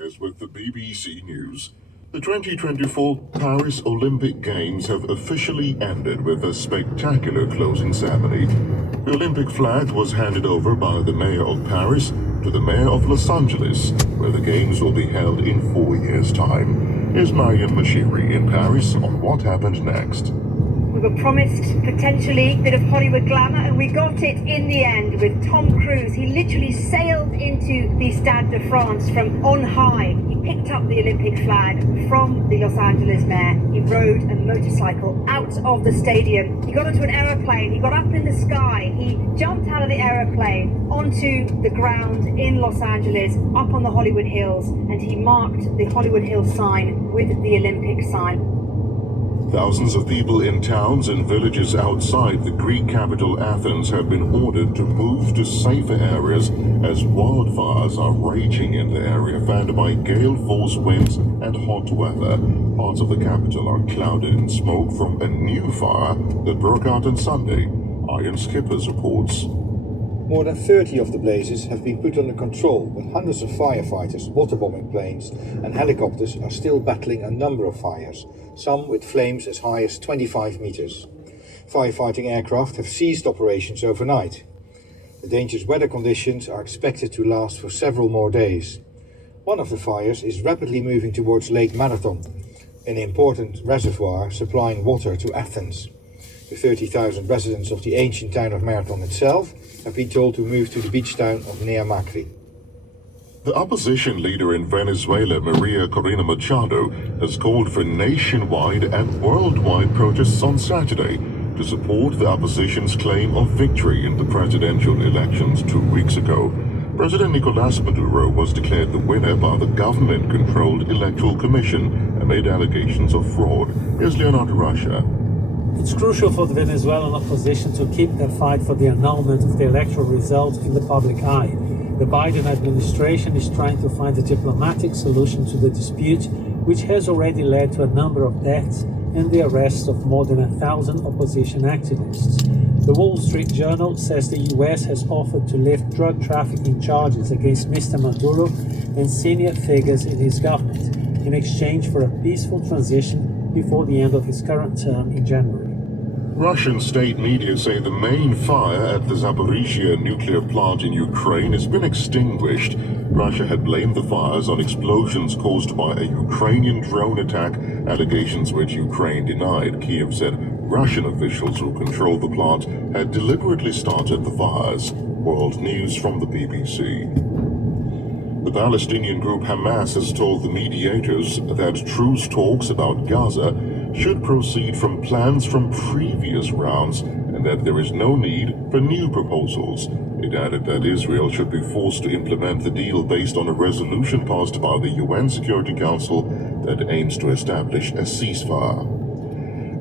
As with the BBC News, the 2024 Paris Olympic Games have officially ended with a spectacular closing ceremony. The Olympic flag was handed over by the mayor of Paris to the mayor of Los Angeles, where the Games will be held in 4 years' time. Here's Mariam Mashiri in Paris on what happened next. We were promised potentially a bit of Hollywood glamour, and we got it in the end with Tom Cruise. He literally sailed into the Stade de France from on high. He picked up the Olympic flag from the Los Angeles mayor. He rode a motorcycle out of the stadium. He got onto an aeroplane. He got up in the sky. He jumped out of the aeroplane onto the ground in Los Angeles, up on the Hollywood Hills, and he marked the Hollywood Hills sign with the Olympic sign. Thousands of people in towns and villages outside the Greek capital Athens have been ordered to move to safer areas as wildfires are raging in the area fanned by gale-force winds and hot weather. Parts of the capital are clouded in smoke from a new fire that broke out on Sunday. Iron Skippers reports. More than 30 of the blazes have been put under control, but hundreds of firefighters, waterbombing planes and helicopters are still battling a number of fires, some with flames as high as 25 meters. Firefighting aircraft have ceased operations overnight. The dangerous weather conditions are expected to last for several more days. One of the fires is rapidly moving towards Lake Marathon, an important reservoir supplying water to Athens. The 30,000 residents of the ancient town of Marathon itself have been told to move to the beach town of Nea Macri. The opposition leader in Venezuela, Maria Corina Machado, has called for nationwide and worldwide protests on Saturday to support the opposition's claim of victory in the presidential elections 2 weeks ago. President Nicolás Maduro was declared the winner by the government-controlled Electoral Commission amid allegations of fraud. Here's Leonardo Russia. It's crucial for the Venezuelan opposition to keep their fight for the annulment of the electoral result in the public eye. The Biden administration is trying to find a diplomatic solution to the dispute, which has already led to a number of deaths and the arrest of more than 1,000 opposition activists. The Wall Street Journal says the US has offered to lift drug trafficking charges against Mr. Maduro and senior figures in his government in exchange for a peaceful transition before the end of his current term in January. Russian state media say the main fire at the Zaporizhzhia nuclear plant in Ukraine has been extinguished. Russia had blamed the fires on explosions caused by a Ukrainian drone attack, allegations which Ukraine denied. Kiev said Russian officials who control the plant had deliberately started the fires. World News from the BBC. The Palestinian group Hamas has told the mediators that truce talks about Gaza should proceed from plans from previous rounds and that there is no need for new proposals. It added that Israel should be forced to implement the deal based on a resolution passed by the UN Security Council that aims to establish a ceasefire.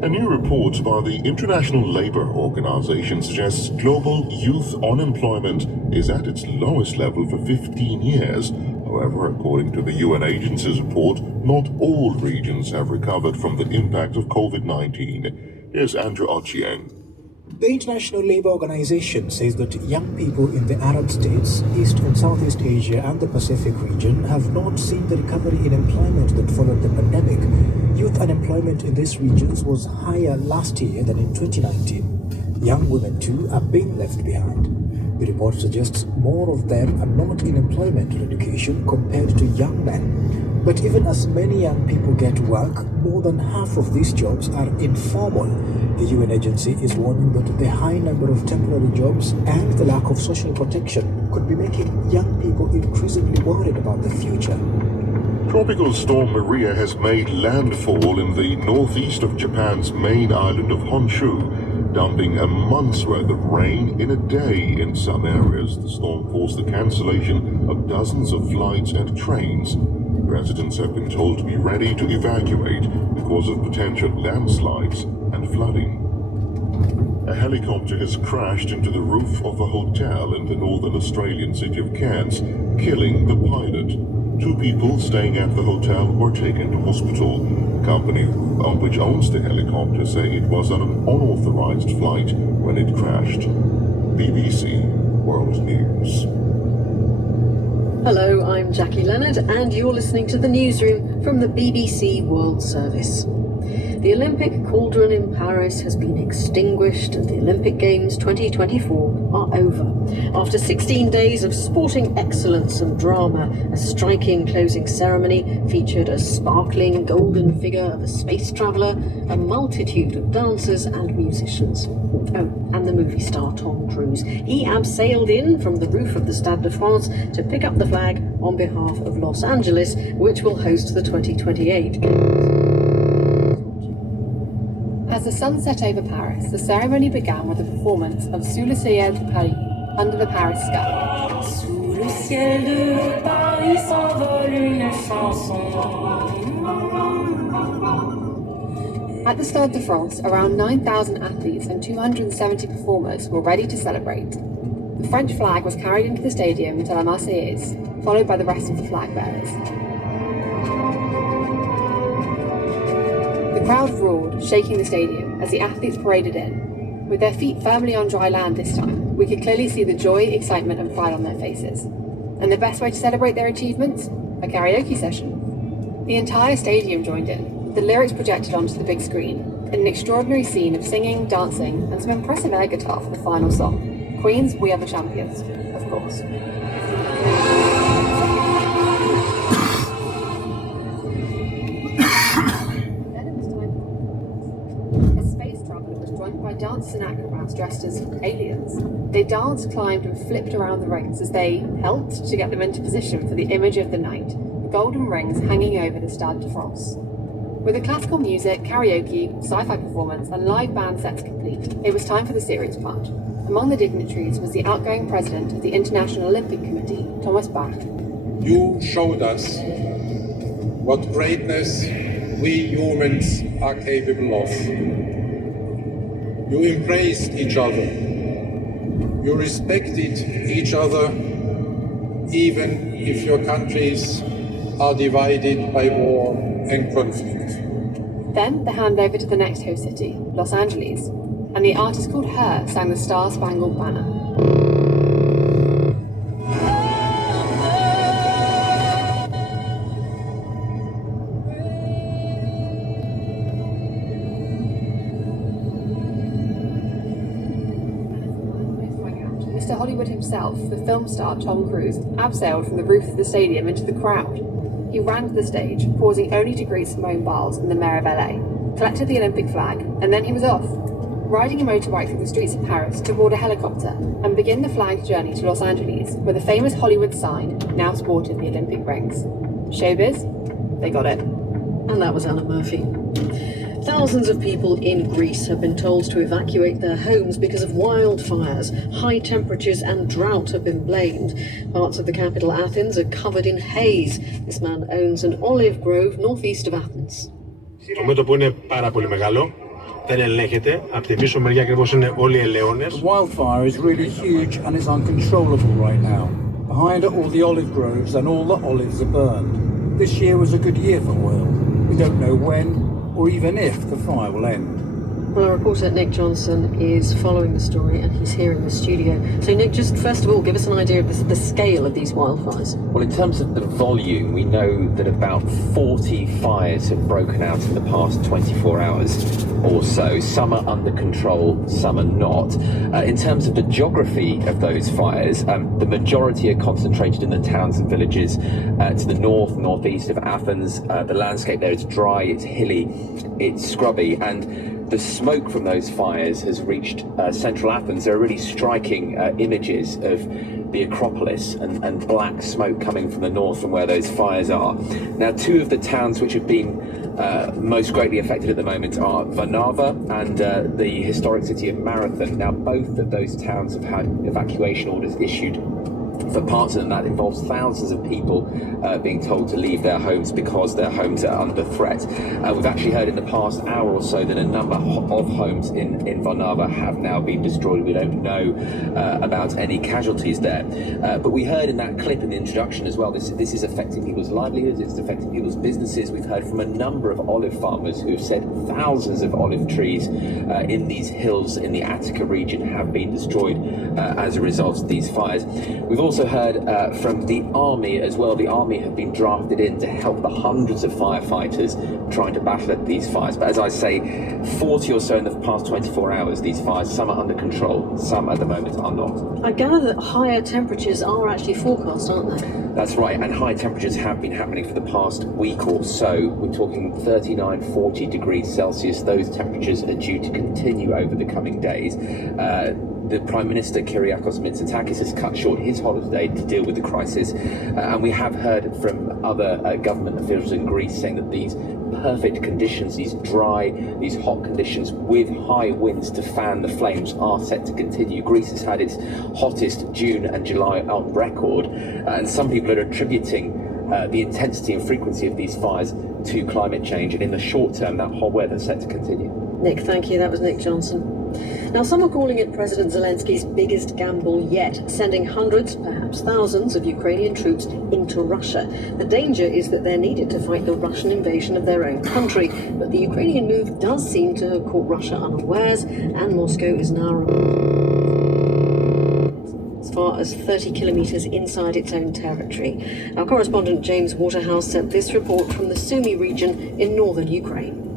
A new report by the International Labour Organization suggests global youth unemployment is at its lowest level for 15 years. However, according to the UN agency's report, not all regions have recovered from the impact of COVID-19. Here's Andrew Ochieng. The International Labour Organization says that young people in the Arab states, East and Southeast Asia and the Pacific region have not seen the recovery in employment that followed the pandemic. Youth unemployment in these regions was higher last year than in 2019. Young women too are being left behind. The report suggests more of them are not in employment or education compared to young men. But even as many young people get work, more than half of these jobs are informal. The UN agency is warning that the high number of temporary jobs and the lack of social protection could be making young people increasingly worried about the future. Tropical storm Maria has made landfall in the northeast of Japan's main island of Honshu, dumping a month's worth of rain in a day in some areas. The storm forced the cancellation of dozens of flights and trains. Residents have been told to be ready to evacuate because of potential landslides and flooding. A helicopter has crashed into the roof of a hotel in the northern Australian city of Cairns, killing the pilot. 2 people staying at the hotel were taken to hospital. The company which owns the helicopter say it was on an unauthorized flight when it crashed. BBC World News. Hello, I'm Jackie Leonard, and you're listening to the newsroom from the BBC World Service. The Olympic cauldron in Paris has been extinguished and the Olympic Games 2024 are over. After 16 days of sporting excellence and drama, a striking closing ceremony featured a sparkling golden figure of a space traveller, a multitude of dancers and musicians. Oh, and the movie star Tom Cruise. He abseiled in from the roof of the Stade de France to pick up the flag on behalf of Los Angeles, which will host the 2028 Games. As the sun set over Paris, the ceremony began with a performance of Sous le ciel de Paris, Under the Paris Sky. Sous le ciel de Paris s'envole une chanson. At the Stade de France, around 9,000 athletes and 270 performers were ready to celebrate. The French flag was carried into the stadium to La Marseillaise, followed by the rest of the flag bearers. The crowd roared, shaking the stadium as the athletes paraded in. With their feet firmly on dry land this time, we could clearly see the joy, excitement and pride on their faces. And the best way to celebrate their achievements? A karaoke session. The entire stadium joined in, with the lyrics projected onto the big screen, in an extraordinary scene of singing, dancing and some impressive air guitar for the final song. Queen's We Are the Champions, of course. Dancers and acrobats dressed as aliens. They danced, climbed and flipped around the rings as they helped to get them into position for the image of the night, the golden rings hanging over the Stade de France. With the classical music, karaoke, sci-fi performance and live band sets complete, it was time for the serious part. Among the dignitaries was the outgoing president of the International Olympic Committee, Thomas Bach. You showed us what greatness we humans are capable of. You embraced each other. You respected each other, even if your countries are divided by war and conflict. Then the handover to the next host city, Los Angeles, and the artist called Her sang the Star-Spangled Banner. Mr. Hollywood himself, the film star Tom Cruise, abseiled from the roof of the stadium into the crowd. He ran to the stage, pausing only to greet Simone Biles and the Mayor of LA, collected the Olympic flag, and then he was off, riding a motorbike through the streets of Paris to board a helicopter and begin the flagged journey to Los Angeles, where the famous Hollywood sign now sported the Olympic rings. Showbiz? They got it. And that was Anna Murphy. Thousands of people in Greece have been told to evacuate their homes because of wildfires. High temperatures and drought have been blamed. Parts of the capital, Athens, are covered in haze. This man owns an olive grove northeast of Athens. Το μέτωπο είναι πάρα πολύ μεγάλο. Δεν ελέγχεται. Από τη πίσω μεριά ακριβώς είναι όλοι οι ελαιώνες. The wildfire is really huge and it's uncontrollable right now. Behind it, all the olive groves and all the olives are burned. This year was a good year for oil. We don't know when or even if the fire will end. Well, our reporter Nick Johnson is following the story and he's here in the studio. So Nick, just first of all, give us an idea of the scale of these wildfires. Well, in terms of the volume, we know that about 40 fires have broken out in the past 24 hours or so. Some are under control, some are not. In terms of the geography of those fires, the majority are concentrated in the towns and villages to the north, northeast of Athens. The landscape there is dry, it's hilly, it's scrubby, and the smoke from those fires has reached central Athens. There are really striking images of the Acropolis and black smoke coming from the north from where those fires are. Now, two of the towns which have been most greatly affected at the moment are Varnava and the historic city of Marathon. Now, both of those towns have had evacuation orders issued for parts of them. That involves thousands of people being told to leave their homes because their homes are under threat. We've actually heard in the past hour or so that a number of homes in Varnava have now been destroyed. We don't know about any casualties there. But we heard in that clip in the introduction as well, this is affecting people's livelihoods, it's affecting people's businesses. We've heard from a number of olive farmers who have said thousands of olive trees in these hills in the Attica region have been destroyed as a result of these fires. We've also also heard from the army as well. The army have been drafted in to help the hundreds of firefighters trying to battle these fires. But as I say, 40 or so in the past 24 hours, these fires, some are under control, some at the moment are not. I gather that higher temperatures are actually forecast, aren't they? That's right, and high temperatures have been happening for the past week or so. We're talking 39, 40 degrees Celsius. Those temperatures are due to continue over the coming days. The Prime Minister, Kyriakos Mitsotakis, has cut short his holiday to deal with the crisis. And we have heard from other government officials in Greece saying that these perfect conditions, these dry, these hot conditions with high winds to fan the flames are set to continue. Greece has had its hottest June and July on record, and some people are attributing the intensity and frequency of these fires to climate change, and in the short term that hot weather is set to continue. Nick, thank you. That was Nick Johnson. Now, some are calling it President Zelensky's biggest gamble yet, sending hundreds, perhaps thousands of Ukrainian troops into Russia. The danger is that they're needed to fight the Russian invasion of their own country. But the Ukrainian move does seem to have caught Russia unawares, and Moscow is now as far as 30 kilometres inside its own territory. Our correspondent James Waterhouse sent this report from the Sumy region in northern Ukraine.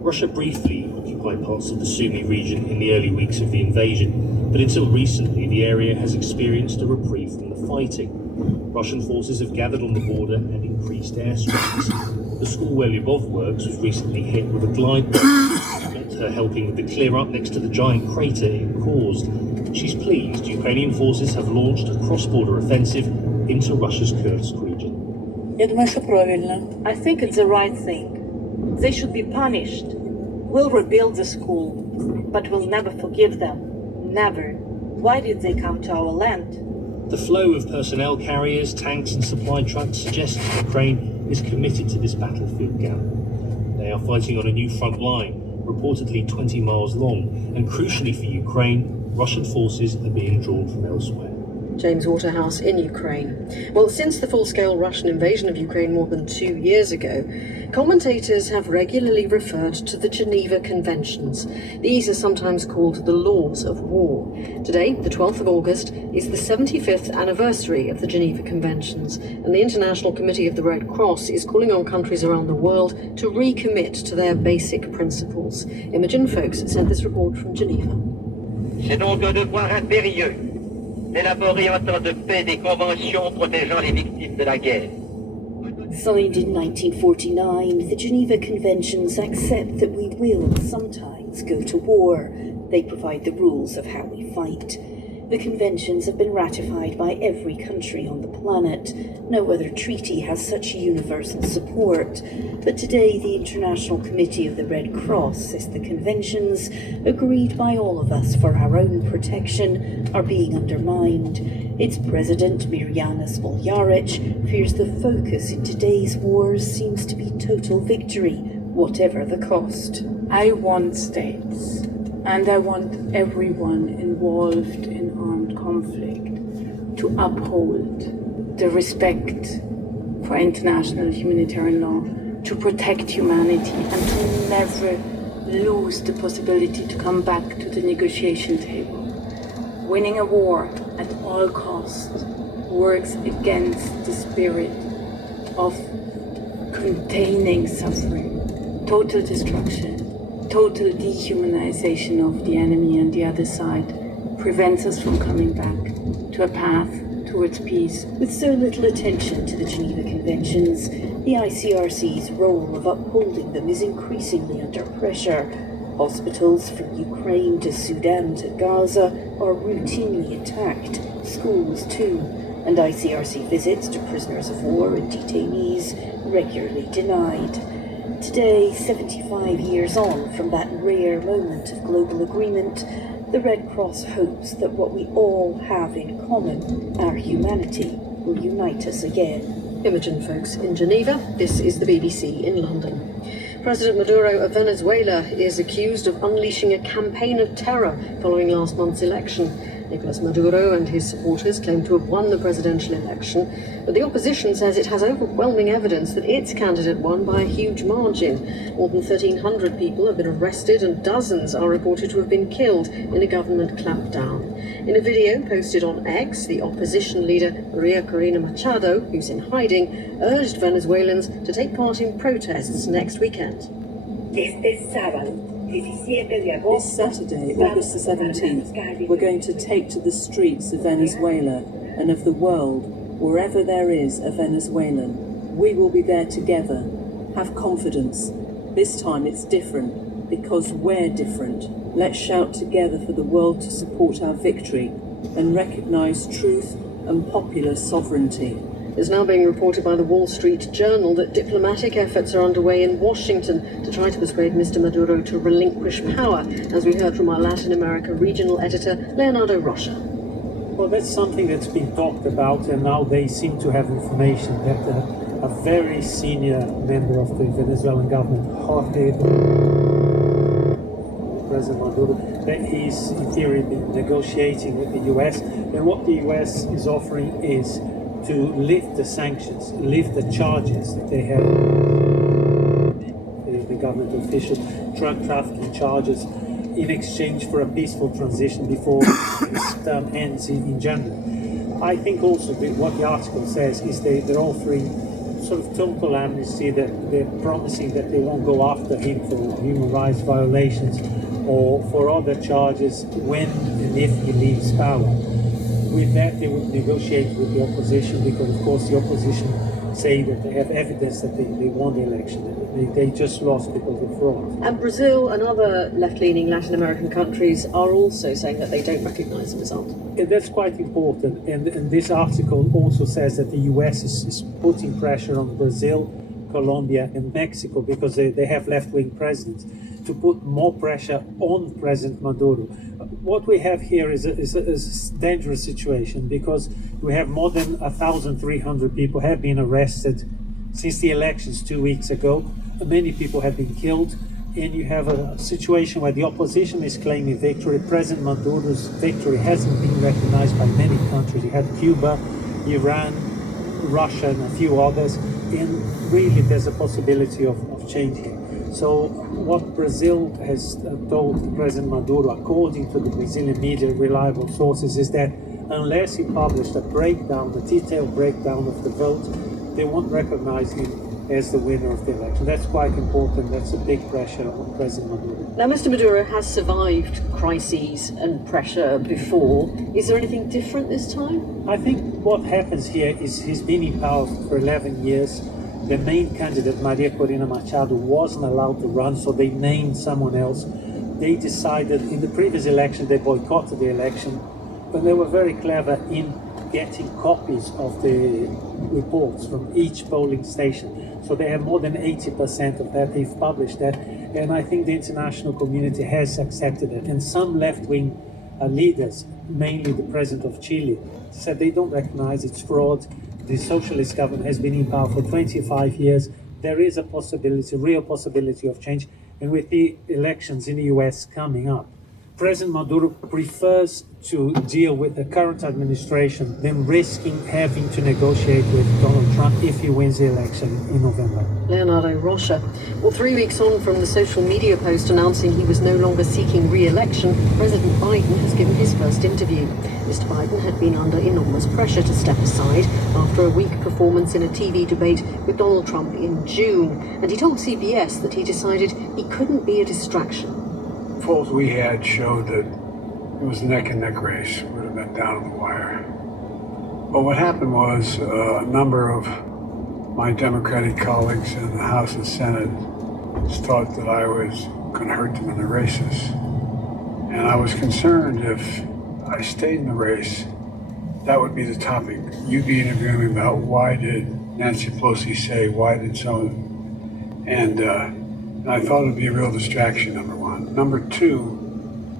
Russia briefly occupied parts of the Sumy region in the early weeks of the invasion, but until recently the area has experienced a reprieve from the fighting. Russian forces have gathered on the border and increased airstrikes. The school where Lyubov works was recently hit with a glide bomb, meant her helping with the clear-up next to the giant crater it caused. She's pleased Ukrainian forces have launched a cross-border offensive into Russia's Kursk region. I think it's the right thing. They should be punished. We'll rebuild the school, but we'll never forgive them. Never. Why did they come to our land? The flow of personnel carriers, tanks and supply trucks suggests Ukraine is committed to this battlefield gap. They are fighting on a new front line, reportedly 20 miles long, and crucially for Ukraine, Russian forces are being drawn from elsewhere. James Waterhouse in Ukraine. Well, since the full-scale Russian invasion of Ukraine more than 2 years ago, commentators have regularly referred to the Geneva Conventions. These are sometimes called the laws of war. Today, the 12th of August, is the 75th anniversary of the Geneva Conventions, and the International Committee of the Red Cross is calling on countries around the world to recommit to their basic principles. Imogen Folks sent this report from Geneva. C'est donc un devoir impérieux d'élaborer en temps de paix des conventions protégeant les victimes de la guerre. Signed in 1949, the Geneva Conventions accept that we will sometimes go to war. They provide the rules of how we fight. The conventions have been ratified by every country on the planet. No other treaty has such universal support. But today, the International Committee of the Red Cross says the conventions, agreed by all of us for our own protection, are being undermined. Its president, Mirjanas Voljarich, fears the focus in today's wars seems to be total victory, whatever the cost. I want states, and I want everyone involved in armed conflict to uphold the respect for international humanitarian law, to protect humanity, and to never lose the possibility to come back to the negotiation table. Winning a war at all costs works against the spirit of containing suffering, total destruction, total dehumanization of the enemy and the other side, prevents us from coming back to a path towards peace. With so little attention to the Geneva Conventions, the ICRC's role of upholding them is increasingly under pressure. Hospitals from Ukraine to Sudan to Gaza are routinely attacked, schools too, and ICRC visits to prisoners of war and detainees regularly denied. Today, 75 years on from that rare moment of global agreement, the Red Cross hopes that what we all have in common, our humanity, will unite us again. Imogen Folks in Geneva. This is the BBC in London. President Maduro of Venezuela is accused of unleashing a campaign of terror following last month's election. Nicolas Maduro and his supporters claim to have won the presidential election, but the opposition says it has overwhelming evidence that its candidate won by a huge margin. More than 1,300 people have been arrested and dozens are reported to have been killed in a government clampdown. In a video posted on X, the opposition leader Maria Corina Machado, who's in hiding, urged Venezuelans to take part in protests next weekend. This Saturday, August the 17th, we're going to take to the streets of Venezuela and of the world, wherever there is a Venezuelan. We will be there together. Have confidence. This time it's different, because we're different. Let's shout together for the world to support our victory and recognize truth and popular sovereignty. It's now being reported by the Wall Street Journal that diplomatic efforts are underway in Washington to try to persuade Mr. Maduro to relinquish power, as we heard from our Latin America regional editor, Leonardo Rocha. Well, that's something that's been talked about, and now they seem to have information that a very senior member of the Venezuelan government, Jorge, President Maduro, that he's in theory been negotiating with the US, and what the US is offering is to lift the sanctions, lift the charges that they have, the government official, drug trafficking charges, in exchange for a peaceful transition before this term ends in January. I think also that what the article says is they're offering sort of total amnesty, that they're promising that they won't go after him for human rights violations or for other charges when and if he leaves power. With that, they would negotiate with the opposition, because of course the opposition say that they have evidence that they won the election. They just lost because of fraud. And Brazil and other left-leaning Latin American countries are also saying that they don't recognize the result. Yeah, that's quite important. And this article also says that the US is putting pressure on Brazil, Colombia and Mexico, because they have left-wing presidents, to put more pressure on President Maduro. What we have here is a dangerous situation, because we have more than 1,300 people have been arrested since the elections 2 weeks ago. Many people have been killed, and you have a situation where the opposition is claiming victory. President Maduro's victory hasn't been recognized by many countries. You had Cuba, Iran, Russia and a few others, and really there's a possibility of change here. So what Brazil has told President Maduro, according to the Brazilian media, reliable sources, is that unless he published a detailed breakdown of the vote, they won't recognize him as the winner of the election. That's quite important. That's a big pressure on President Maduro. Now, Mr. Maduro has survived crises and pressure before. Is there anything different this time? I think what happens here is he's been in power for 11 years. The main candidate, Maria Corina Machado, wasn't allowed to run, so they named someone else. They decided in the previous election, they boycotted the election, but they were very clever in getting copies of the reports from each polling station. So they have more than 80% of that. They've published that. And I think the international community has accepted it. And some left-wing leaders, mainly the president of Chile, said they don't recognize it's fraud. The socialist government has been in power for 25 years. There is a possibility, real possibility of change. And with the elections in the US coming up, President Maduro prefers to deal with the current administration than risking having to negotiate with Donald Trump if he wins the election in November. Leonardo Rocha. Well, 3 weeks on from the social media post announcing he was no longer seeking re-election, President Biden has given his first interview. Mr. Biden had been under enormous pressure to step aside after a weak performance in a TV debate with Donald Trump in June, and he told CBS that he decided he couldn't be a distraction. Polls we had showed that it was a neck-and-neck race. Would have been down to the wire. But what happened was a number of my Democratic colleagues in the House and Senate thought that I was going to hurt them in the races. And I was concerned if I stayed in the race, that would be the topic. You'd be interviewing me about why did Nancy Pelosi say, why did so, and I thought it would be a real distraction, number one. Number two,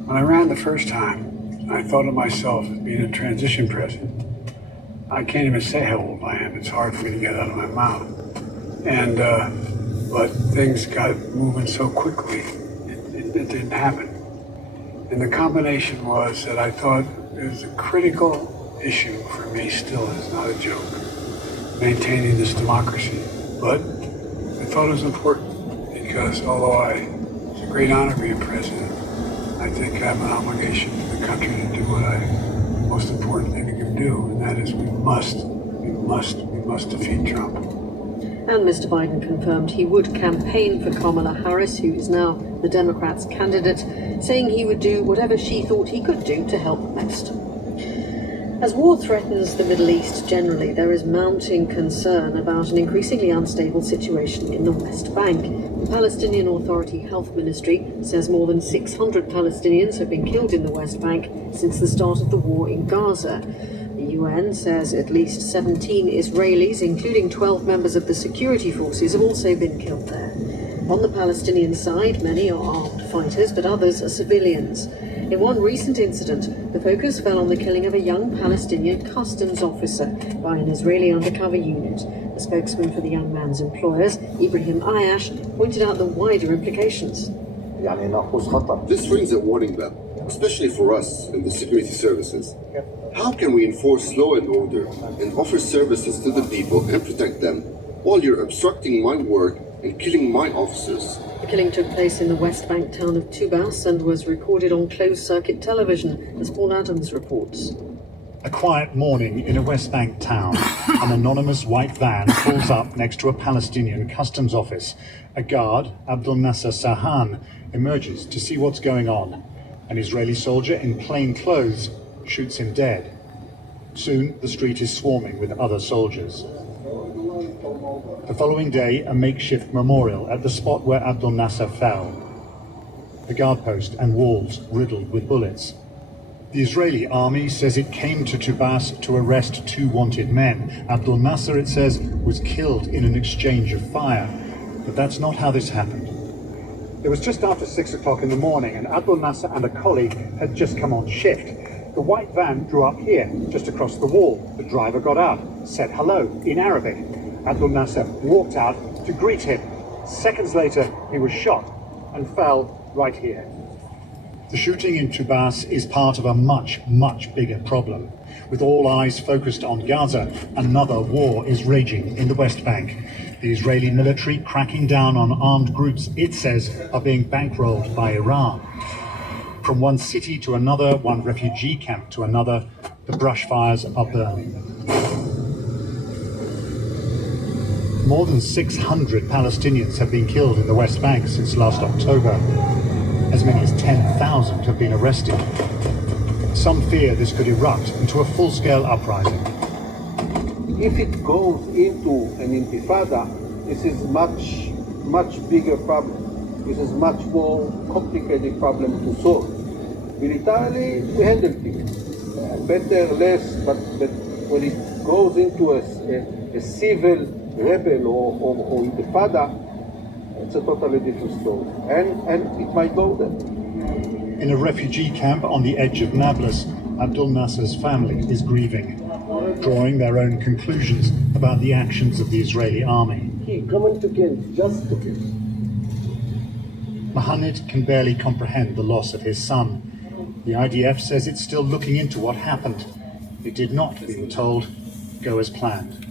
when I ran the first time, I thought of myself as being a transition president. I can't even say how old I am. It's hard for me to get out of my mouth. And, but things got moving so quickly, it didn't happen. And the combination was that I thought is a critical issue for me still. It's not a joke. Maintaining this democracy. But I thought it was important because although it's a great honor being president, I think I have an obligation to the country to do what most important thing we can do, and that is we must defeat Trump. And Mr. Biden confirmed he would campaign for Kamala Harris, who is now the Democrats' candidate, saying he would do whatever she thought he could do to help most. As war threatens the Middle East generally, there is mounting concern about an increasingly unstable situation in the West Bank. The Palestinian Authority Health Ministry says more than 600 Palestinians have been killed in the West Bank since the start of the war in Gaza. The UN says at least 17 Israelis, including 12 members of the security forces, have also been killed there. On the Palestinian side, many are armed fighters, but others are civilians. In one recent incident, the focus fell on the killing of a young Palestinian customs officer by an Israeli undercover unit. A spokesman for the young man's employers, Ibrahim Ayash, pointed out the wider implications. This rings a warning bell, especially for us in the security services. How can we enforce law and order and offer services to the people and protect them while you're obstructing my work and killing my officers? The killing took place in the West Bank town of Tubas and was recorded on closed-circuit television, as Paul Adams reports. A quiet morning in a West Bank town. An anonymous white van pulls up next to a Palestinian customs office. A guard, Abdul Nasser Sahan, emerges to see what's going on. An Israeli soldier in plain clothes shoots him dead. Soon, the street is swarming with other soldiers. The following day, a makeshift memorial at the spot where Abdul Nasser fell. The guard post and walls riddled with bullets. The Israeli army says it came to Tubas to arrest 2 wanted men. Abdul Nasser, it says, was killed in an exchange of fire. But that's not how this happened. It was just after 6 o'clock in the morning, and Abdul Nasser and a colleague had just come on shift. The white van drew up here, just across the wall. The driver got out, said hello in Arabic. Abdul Nasser walked out to greet him. Seconds later, he was shot and fell right here. The shooting in Tubas is part of a much, much bigger problem. With all eyes focused on Gaza, another war is raging in the West Bank. The Israeli military cracking down on armed groups it says are being bankrolled by Iran. From one city to another, one refugee camp to another, the brush fires are burning. More than 600 Palestinians have been killed in the West Bank since last October. As many as 10,000 have been arrested. Some fear this could erupt into a full-scale uprising. If it goes into an intifada, this is much bigger problem. This is much more complicated problem to solve. Militarily, we handle things. Better, less, but when it goes into a civil rebel or intifada, it's a totally different story. And it might go there. In a refugee camp on the edge of Nablus, Abdul Nasser's family is grieving, drawing their own conclusions about the actions of the Israeli army. He coming to kill, just to kill. Mohammed can barely comprehend the loss of his son. The IDF says it's still looking into what happened. It did not, we were told, go as planned.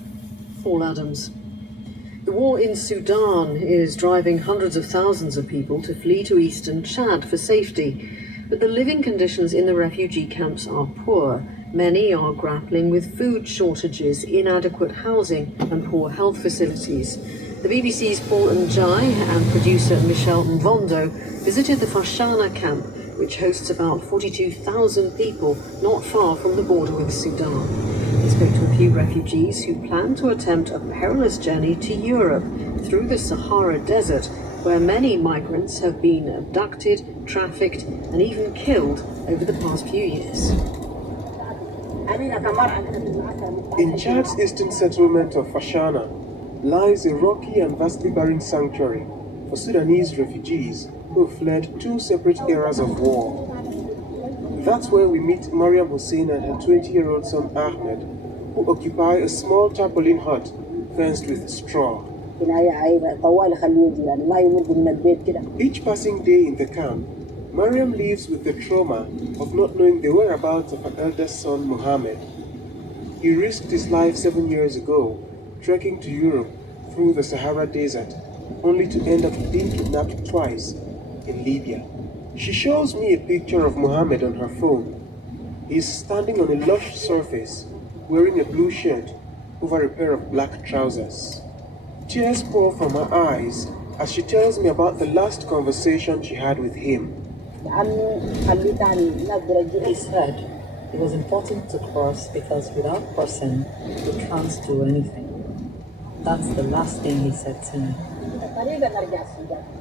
Paul Adams. The war in Sudan is driving hundreds of thousands of people to flee to eastern Chad for safety. But the living conditions in the refugee camps are poor. Many are grappling with food shortages, inadequate housing and poor health facilities. The BBC's Paul Njai and producer Michelle Mvondo visited the Fashana camp, which hosts about 42,000 people not far from the border with Sudan. They spoke to a few refugees who plan to attempt a perilous journey to Europe through the Sahara Desert, where many migrants have been abducted, trafficked, and even killed over the past few years. In Chad's eastern settlement of Fashana lies a rocky and vastly barren sanctuary for Sudanese refugees who have fled 2 separate eras of war. That's where we meet Mariam Hussein and her 20-year-old son Ahmed, who occupy a small tarpaulin hut fenced with straw. Each passing day in the camp Mariam lives with the trauma of not knowing the whereabouts of her eldest son, Mohammed. He risked his life 7 years ago, trekking to Europe through the Sahara Desert, only to end up being kidnapped twice in Libya. She shows me a picture of Mohammed on her phone. He is standing on a lush surface, wearing a blue shirt over a pair of black trousers. Tears pour from her eyes as she tells me about the last conversation she had with him. He said it was important to cross because without crossing, we can't do anything. That's the last thing he said to me.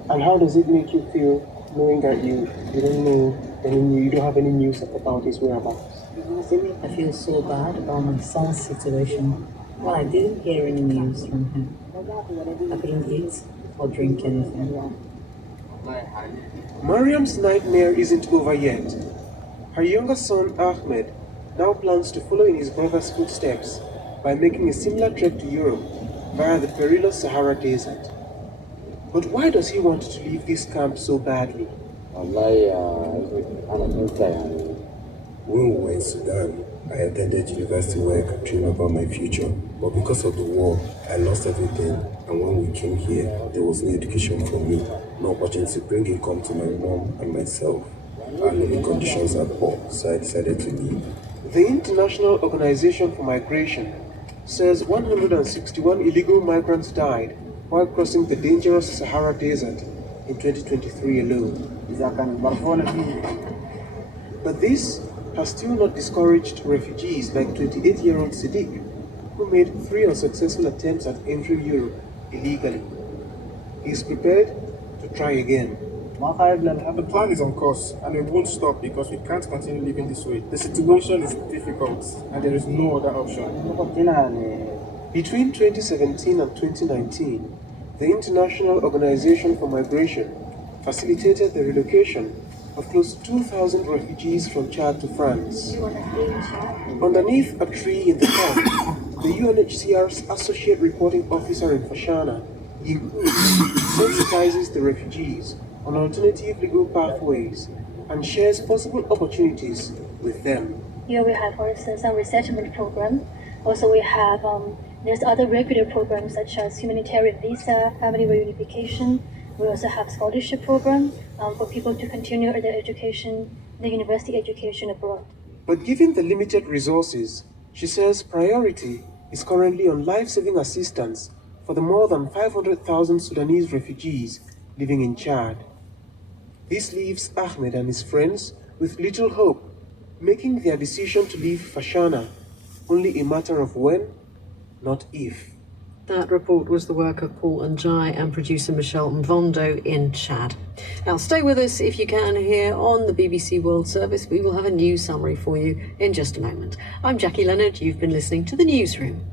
And how does it make you feel knowing that you don't have any news about his whereabouts? I feel so bad about my son's situation. Well, I didn't hear any news from him. I couldn't eat or drink anything. Mariam's nightmare isn't over yet. Her younger son, Ahmed, now plans to follow in his brother's footsteps by making a similar trek to Europe via the perilous Sahara Desert. But why does he want to leave this camp so badly? When we were in Sudan, I attended university where I could dream about my future. But because of the war, I lost everything. And when we came here, there was no education for me, no opportunity to bring income to my mom and myself. Our living conditions are poor, so I decided to leave. The International Organization for Migration says 161 illegal migrants died while crossing the dangerous Sahara Desert in 2023 alone. But this has still not discouraged refugees like 28-year-old Siddiq, who made 3 unsuccessful attempts at entering Europe illegally. He is prepared to try again. The plan is on course and it won't stop because we can't continue living this way. The situation is difficult and there is no other option. Between 2017 and 2019, the International Organization for Migration facilitated the relocation of close to 2,000 refugees from Chad to France. Underneath a tree in the camp, the UNHCR's Associate Reporting Officer in Fashana, Yiku, sensitizes the refugees on alternative legal pathways and shares possible opportunities with them. Here we have, for instance, a resettlement program. Also, we have there's other regular programs such as humanitarian visa, family reunification. We also have scholarship program for people to continue their education, their university education abroad. But given the limited resources, she says priority is currently on life-saving assistance for the more than 500,000 Sudanese refugees living in Chad. This leaves Ahmed and his friends with little hope, making their decision to leave Fashana only a matter of when, not if. That report was the work of Paul Njai and producer Michelle Mvondo in Chad. Now stay with us if you can here on the BBC World Service. We will have a news summary for you in just a moment. I'm Jackie Leonard. You've been listening to The Newsroom.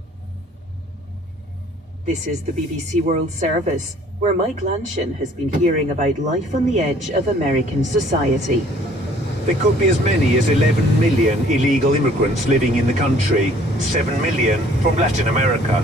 This is the BBC World Service, where Mike Lanshin has been hearing about life on the edge of American society. There could be as many as 11 million illegal immigrants living in the country, 7 million from Latin America.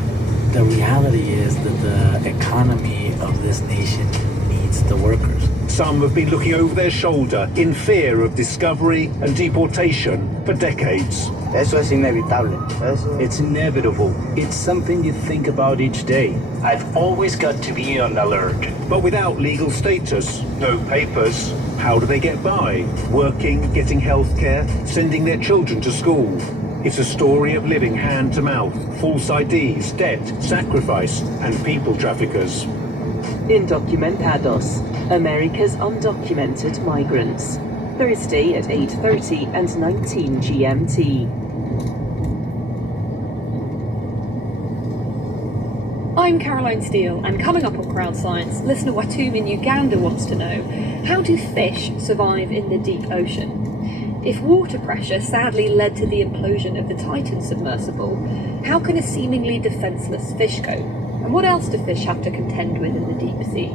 The reality is that the economy of this nation needs the workers. Some have been looking over their shoulder in fear of discovery and deportation for decades. Eso es inevitable. It's inevitable. It's something you think about each day. I've always got to be on alert. But without legal status, no papers, how do they get by? Working, getting healthcare, sending their children to school. It's a story of living hand to mouth, false IDs, debt, sacrifice, and people traffickers. Indocumentados, America's undocumented migrants. Thursday at 8:30 and 19 GMT. I'm Caroline Steele, and coming up on Crowd Science, listener Watum in Uganda wants to know, how do fish survive in the deep ocean? If water pressure sadly led to the implosion of the Titan submersible, how can a seemingly defenceless fish cope? And what else do fish have to contend with in the deep sea?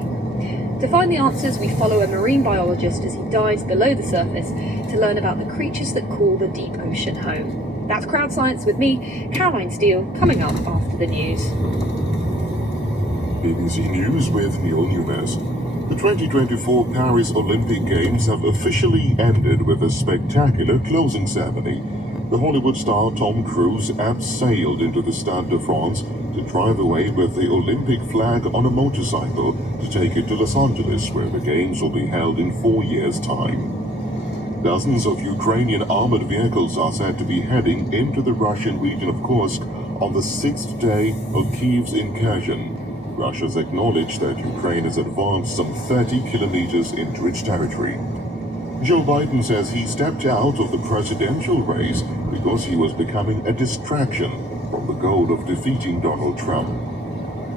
To find the answers, we follow a marine biologist as he dives below the surface to learn about the creatures that call the deep ocean home. That's Crowd Science with me, Caroline Steele, coming up after the news. BBC News with Neil Nunes. The 2024 Paris Olympic Games have officially ended with a spectacular closing ceremony. The Hollywood star Tom Cruise abseiled into the Stade de France to drive away with the Olympic flag on a motorcycle to take it to Los Angeles, where the Games will be held in 4 years' time. Dozens of Ukrainian armored vehicles are said to be heading into the Russian region of Kursk on the 6th day of Kyiv's incursion. Russia's acknowledged that Ukraine has advanced some 30 kilometers into its territory. Joe Biden says he stepped out of the presidential race because he was becoming a distraction from the goal of defeating Donald Trump.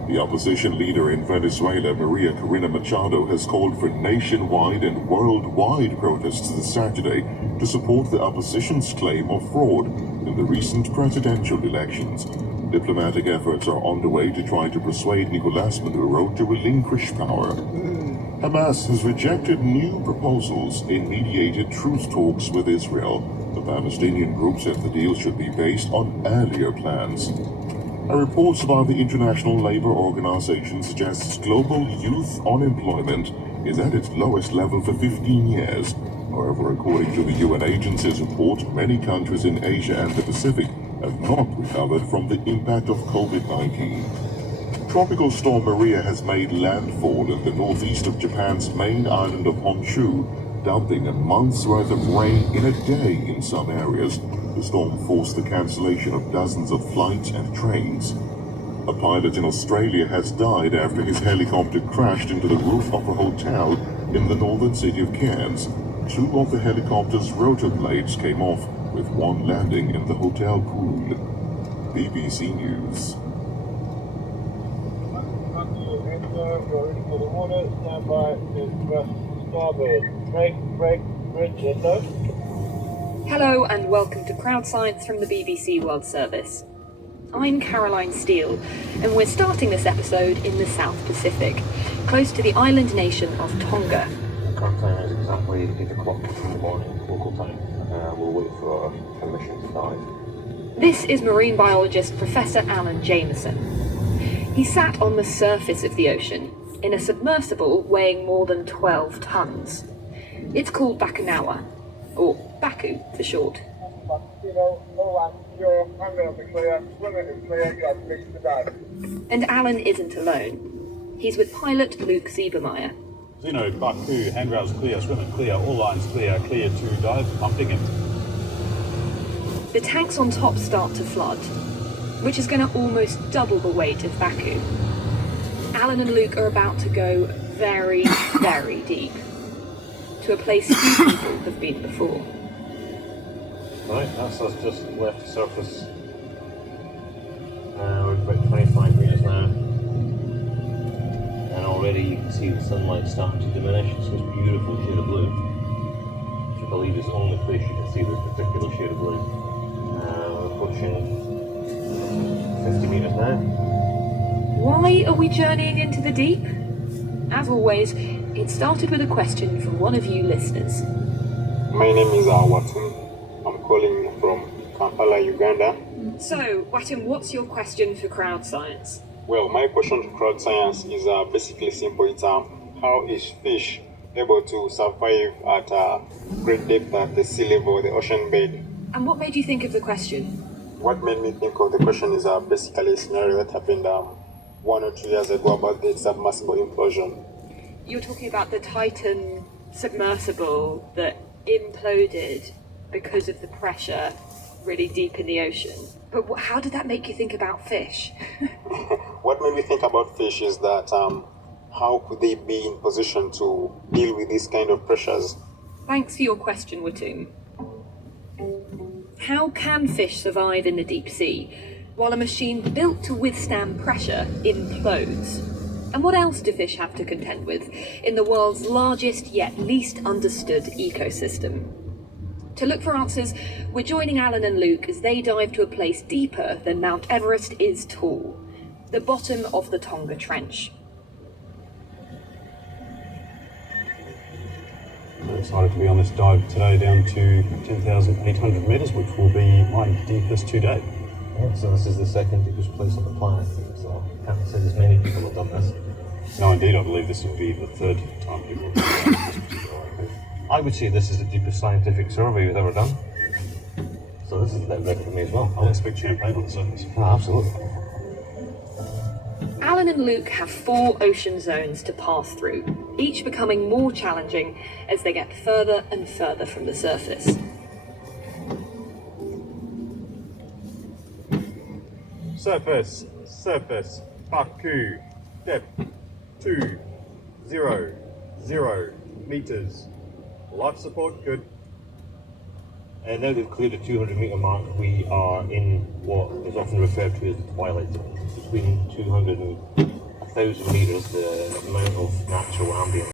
The opposition leader in Venezuela, Maria Corina Machado, has called for nationwide and worldwide protests this Saturday to support the opposition's claim of fraud in the recent presidential elections. Diplomatic efforts are underway to try to persuade Nicolás Maduro to relinquish power. Hamas has rejected new proposals in mediated truce talks with Israel. The Palestinian group said the deal should be based on earlier plans. Reports about the International Labour Organization suggests global youth unemployment is at its lowest level for 15 years. However, according to the UN agency's report, many countries in Asia and the Pacific have not recovered from the impact of COVID-19. Tropical storm Maria has made landfall in the northeast of Japan's main island of Honshu, dumping a month's worth of rain in a day in some areas. The storm forced the cancellation of dozens of flights and trains. A pilot in Australia has died after his helicopter crashed into the roof of a hotel in the northern city of Cairns. 2 of the helicopter's rotor blades came off, with one landing in the hotel pool. BBC News. Hello and welcome to Crowd Science from the BBC World Service. I'm Caroline Steele, and we're starting this episode in the South Pacific, close to the island nation of Tonga. The current time is exactly 8 o'clock in the morning, local time. We'll wait for permission to dive. This is marine biologist Professor Alan Jameson. He sat on the surface of the ocean in a submersible weighing more than 12 tons. It's called Bakunawa, or Baku for short. And Alan isn't alone. He's with pilot Luke Siebermeyer. Zeno, Baku, handrails clear, swimmer clear, all lines clear, clear to dive, pumping it. The tanks on top start to flood, which is going to almost double the weight of Baku. Alan and Luke are about to go very, very deep, to a place few people have been before. Right, that's us just left the surface. We're about 25 metres now. And already you can see the sunlight starting to diminish. It's this beautiful shade of blue, which I believe is the only place you can see this particular shade of blue. We're approaching 50 metres now. Why are we journeying into the deep? As always, it started with a question from one of you listeners. My name is Watum. I'm calling from Kampala, Uganda. So, Watum, what's your question for Crowd Science? Well, my question to Crowd Science is basically simple. It's how is fish able to survive at a great depth at the sea level, the ocean bed? And what made you think of the question? What made me think of the question is basically a scenario that happened 1 or 2 years ago about the submersible implosion. You're talking about the Titan submersible that imploded because of the pressure really deep in the ocean. But how did that make you think about fish? What made me think about fish is that how could they be in position to deal with these kind of pressures? Thanks for your question, Watum. How can fish survive in the deep sea while a machine built to withstand pressure implodes? And what else do fish have to contend with in the world's largest yet least understood ecosystem? To look for answers, we're joining Alan and Luke as they dive to a place deeper than Mount Everest is tall, the bottom of the Tonga Trench. I'm excited to be on this dive today down to 10,800 metres, which will be my deepest to date. Yeah, so this is the second deepest place on the planet, so I can't say there's many people have done this. No, indeed, I believe this would be the third time people have done this particular area. I would say this is the deepest scientific survey we've ever done. So this is a bit red for me as well. I'll expect champagne on the surface. Oh, absolutely. Alan and Luke have 4 ocean zones to pass through, each becoming more challenging as they get further and further from the surface. Surface, Baku, depth 200 meters. Life support good. And now they've cleared the 200 metre mark, we are in what is often referred to as the twilight zone. Between 200 and 1,000 metres, the amount of natural ambient